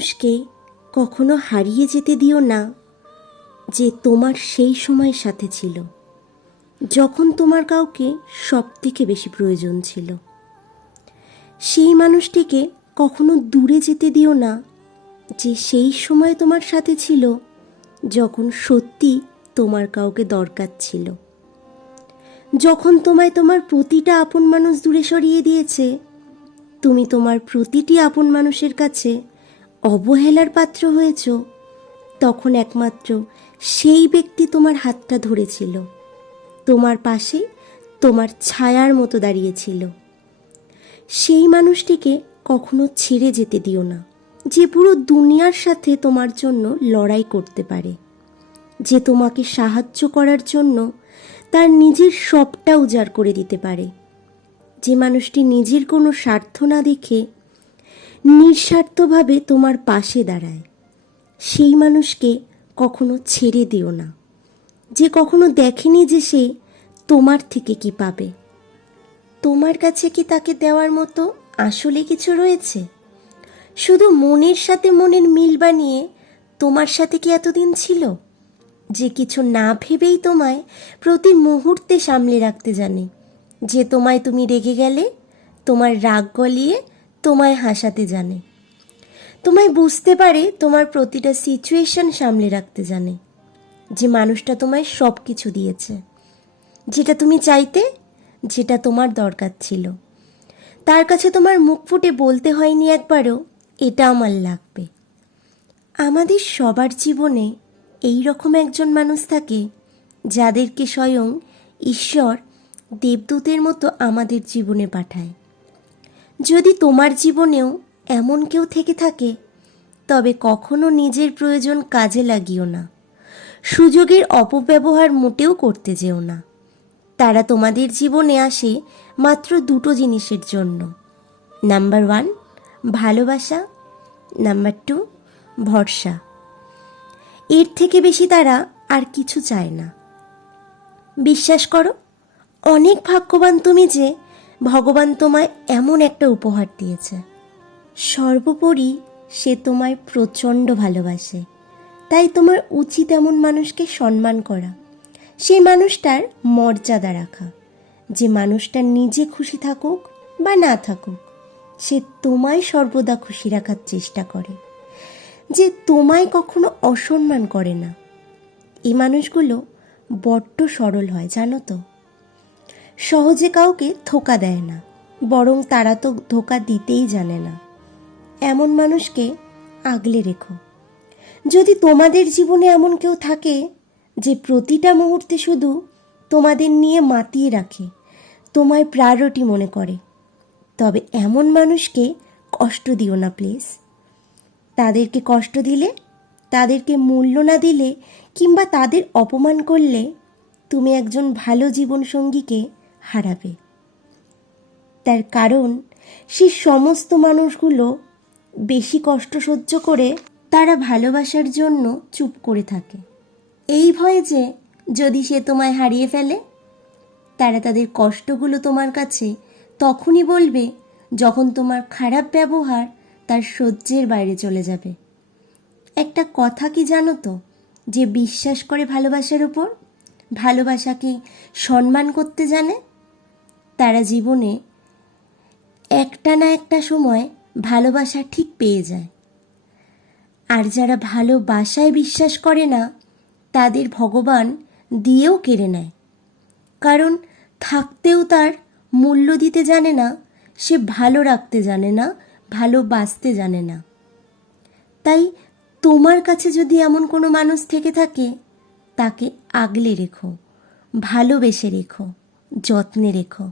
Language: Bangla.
মানুষকে কখনো হারিয়ে যেতে দিও না, যে তোমার সেই সময় সাথে ছিল, যখন তোমার কাউকে সব থেকে বেশি প্রয়োজন ছিল। সেই মানুষটিকে কখনো দূরে যেতে দিও না, যে সেই সময় তোমার সাথে ছিল, যখন সত্যি তোমার কাউকে দরকার ছিল। যখন তোমায় তোমার প্রতিটা আপন মানুষ দূরে সরিয়ে দিয়েছে, তুমি তোমার প্রতিটি আপন মানুষের কাছে অবহেলার পাত্র হয়েছ? তখন একমাত্র সেই ব্যক্তি তোমার হাতটা ধরেছিল। তোমার পাশে তোমার ছায়ার মতো দাঁড়িয়েছিল। সেই মানুষটিকে কখনো ছেড়ে যেতে দিও না, যে পুরো দুনিয়ার সাথে তোমার জন্য লড়াই করতে পারে। যে তোমাকে সাহায্য করার জন্য তার নিজের সবটা উজাড় করে দিতে পারে। যে মানুষটি নিজের কোনো স্বার্থ না দেখে নিঃস্বার্থভাবে তোমার পাশে দাঁড়ায়। সেই মানুষকে কখনো ছেড়ে দিও না। যে কখনো দেখেনি যে সে তোমার থেকে কি পাবে। তোমার কাছে কি তাকে দেওয়ার মতো আসলে কিছু রয়েছে? শুধু মনের সাথে মনের মিল বানিয়ে তোমার সাথে কি এতদিন ছিল? যে কিছু না ভেবেই তোমায় প্রতি মুহূর্তে সামলে রাখতে জানে। যে তোমায় তুমি রেগে গেলে, তোমার রাগ গলিয়ে তোমায় হাসাতে জানে। তোমায় বুঝতে পারে তোমার প্রতিটা সিচুয়েশন সামলে রাখতে জানে। যে মানুষটা তোমায় সব কিছু দিয়েছে। যেটা তুমি চাইতে, যেটা তোমার দরকার ছিল। তার কাছে তোমার মুখ ফুটে বলতে হয়নি একবারও, এটা আমার লাগবে। আমাদের সবার জীবনে এই রকম একজন মানুষ থাকে, যাদেরকে স্বয়ং ঈশ্বর দেবদূতের মতো আমাদের জীবনে পাঠায়। যদি তোমার জীবনেও এমন কেউ থেকে থাকে, তবে কখনো নিজের প্রয়োজন কাজে লাগিও না। সুযোগের অপব্যবহার মোটেও করতে যেও না। তারা তোমাদের জীবনে আসে মাত্র দুটো জিনিসের জন্য। নাম্বার ওয়ান, ভালোবাসা। নাম্বার টু, ভরসা। এর থেকে বেশি তারা আর কিছু চায় না। বিশ্বাস করো, অনেক ভাগ্যবান তুমি যে ভগবান তোমায় এমন একটা উপহার দিয়েছে। সর্বোপরি সে তোমায় প্রচণ্ড ভালোবাসে। তাই তোমার উচিত এমন মানুষকে সম্মান করা। সেই মানুষটার মর্যাদা রাখা। যে মানুষটা নিজে খুশি থাকুক বা না থাকুক, সে তোমায় সর্বদা খুশি রাখার চেষ্টা করে। যে তোমায় কখনো অসম্মান করে না। এই মানুষগুলো বড্ড সরল হয়, জানো তো? সহজে কাউকে ধোকা দেয় না, বরং তারা তো ধোকা দিতেই জানে না। এমন মানুষকে আগলে রেখো। যদি তোমাদের জীবনে এমন কেউ থাকে, যে প্রতিটা মুহূর্তে শুধু তোমাদের নিয়ে মাতিয়ে রাখে, তোমায় প্রায়োরিটি মনে করে, তবে এমন মানুষকে কষ্ট দিও না, প্লিজ। তাদেরকে কষ্ট দিলে, তাদেরকে মূল্য না দিলে, কিংবা তাদের অপমান করলে, তুমি একজন ভালো জীবনসঙ্গীকে হারাবে। তার কারণ, সে সমস্ত মানুষগুলো বেশি কষ্ট সহ্য করে তারা ভালোবাসার জন্য চুপ করে থাকে। এই ভয়ে যে, যদি সে তোমায় হারিয়ে ফেলে, তারা তাদের কষ্টগুলো তোমার কাছে তখনই বলবে যখন তোমার খারাপ ব্যবহার তার সহ্যের বাইরে চলে যাবে। একটা কথা কি জানো তো, যে বিশ্বাস করে ভালোবাসার উপর? ভালোবাসাকে সম্মান করতে জানে? তারা জীবনে একটা না একটা সময় ভালোবাসা ঠিক পেয়ে যায়। আর যারা ভালোবাসায় বিশ্বাস করে না, তাদের ভগবান দিয়েও কেড়ে নেয়। কারণ থাকতেও তার মূল্য দিতে জানে না, সে ভালো রাখতে জানে না, ভালোবাসতে জানে না। তাই তোমার কাছে যদি এমন কোনো মানুষ থেকে থাকে, তাকে আগলে রেখো, ভালোবেসে রেখো, যত্নে রেখো।